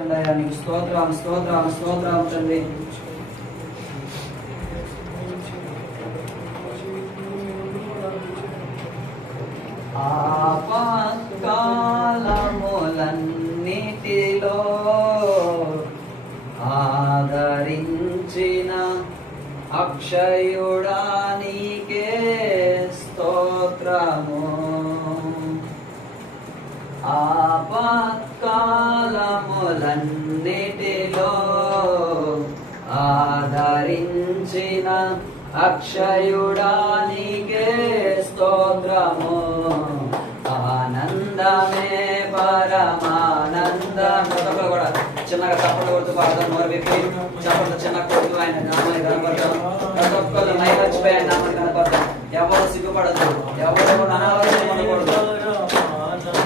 నీకు స్తోత్రం స్తోత్రం స్తోత్రం తండ్రి. ఆపత్కాలములన్నిటిలో ఆదరించిన అక్షయుడా నీకే స్తోత్రము. ఆపత్కాలములన్నిటిలో ఆదరించిన అక్షయుడా నీకే స్తోత్రము. ఆనందమే పరమానందం. కూడా చిన్నగా చప్పట్లు కొడుతూ పాడతాం. నోరు విప్పి చప్పట్లు చిన్న కొడుతూ ఆయన నామాన్ని కనపడతాం. ప్రతి ఒక్కరు మైమర్చిపోయి ఆయన నామాన్ని కనపడతాం. ఎవరు సిగ్గుపడదు, ఎవరు అనాలోచన ఉండకూడదు.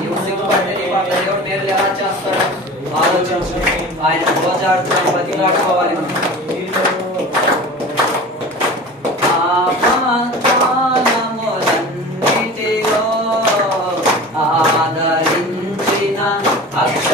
నువ్వు సిగ్గుపడితే నీ పట్ల దేవుడు మేలు ఎలా చేస్తాడు ఆలోచించు. ఆయన గోజాడుతూ బతిలాడుకోవాలి. ఆదరించిన అక్ష